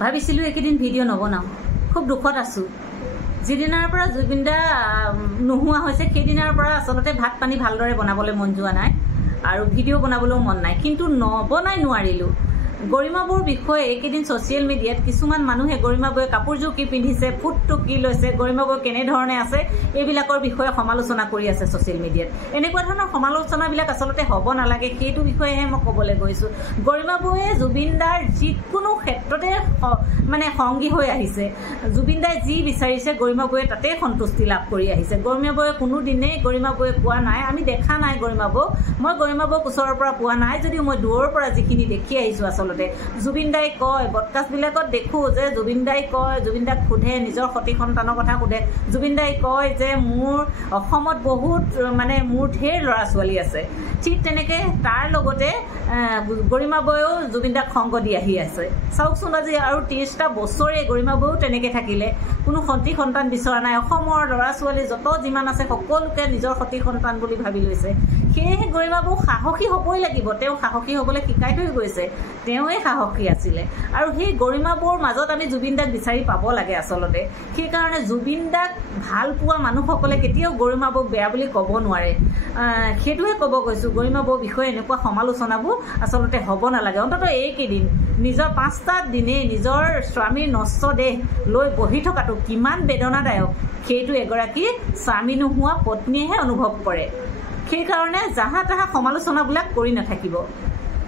ভাবিছিলোঁ এইকেইদিন ভিডিঅ' নবনাওঁ, খুব দুখত আছোঁ। যিদিনাৰ পৰা জুবিন দা নোহোৱা হৈছে সেইদিনাৰ পৰা আচলতে ভাত পানী ভালদৰে বনাবলৈ মন যোৱা নাই আৰু ভিডিঅ' বনাবলৈও মন নাই, কিন্তু নবনাই নোৱাৰিলোঁ। গৰিমা বৌৰ বিষয়ে এইকেইদিন ছ'চিয়েল মিডিয়াত কিছুমান মানুহে গৰিমা বৌয়ে কাপোৰযোৰ কি পিন্ধিছে, ফুটটো কি লৈছে, গৰিমা বৌ কেনেধৰণে আছে, এইবিলাকৰ বিষয়ে সমালোচনা কৰি আছে ছ'চিয়েল মিডিয়াত। এনেকুৱা ধৰণৰ সমালোচনাবিলাক আচলতে হ'ব নালাগে, সেইটো বিষয়েহে মই ক'বলৈ গৈছোঁ। গৰিমা বৌয়ে জুবিন দাৰ যিকোনো ক্ষেত্ৰতে মানে সংগী হৈ আহিছে। জুবিন দাই যি বিচাৰিছে গৰিমা বৌয়ে তাতেই সন্তুষ্টি লাভ কৰি আহিছে। গৰিমা বৌয়ে কোনোদিনেই গৰিমা বৌয়ে কোৱা নাই, আমি দেখা নাই গৰিমা বৌক, মই গৰিমা বৌক ওচৰৰ পৰা পোৱা নাই যদিও মই দূৰৰ পৰা যিখিনি দেখি আহিছোঁ আচলতে জুবিন দাই কয়, পডকাষ্টবিলাকত দেখোঁ যে জুবিন দাই কয়, জুবিন দাক সোধে, নিজৰ সতি সন্তানৰ কথা সোধে, জুবিন দাই কয় যে মোৰ অসমত বহুত মানে মোৰ ঢেৰ ল'ৰা ছোৱালী আছে। ঠিক তেনেকৈ তাৰ লগতে গৰিমা বৌয়েও জুবিন দাক সংগ দি আহি আছে। চাওকচোন আজি আৰু 30টা বছৰে গৰিমা বৌয়েও তেনেকৈ থাকিলে, কোনো সতি সন্তান বিচৰা নাই। অসমৰ ল'ৰা ছোৱালী যত যিমান আছে সকলোকে নিজৰ সতি সন্তান বুলি ভাবি লৈছে। সেয়েহে গৰিমা বৌ সাহসী হ'বই লাগিব, তেওঁ সাহসী হ'বলৈ শিকাই থৈ গৈছে, তেওঁৱে সাহসী আছিলে। আৰু সেই গৰিমা বৌৰ মাজত আমি জুবিন দাক বিচাৰি পাব লাগে আচলতে। সেইকাৰণে জুবিন দাক ভাল পোৱা মানুহসকলে কেতিয়াও গৰিমা বৌক বেয়া বুলি ক'ব নোৱাৰে। সেইটোৱে ক'ব গৈছোঁ, গৰিমা বৌৰ বিষয়ে এনেকুৱা সমালোচনাবোৰ আচলতে হ'ব নালাগে। অন্ততঃ এইকেইদিন নিজৰ 5টা দিনেই নিজৰ স্বামীৰ নষ্ট দেহ লৈ বহি থকাটো কিমান বেদনাদায়ক, সেইটো এগৰাকী স্বামী নোহোৱা পত্নীয়েহে অনুভৱ কৰে। সেইকাৰণে জাহা তাহা সমালোচনাবিলাক কৰি নাথাকিব।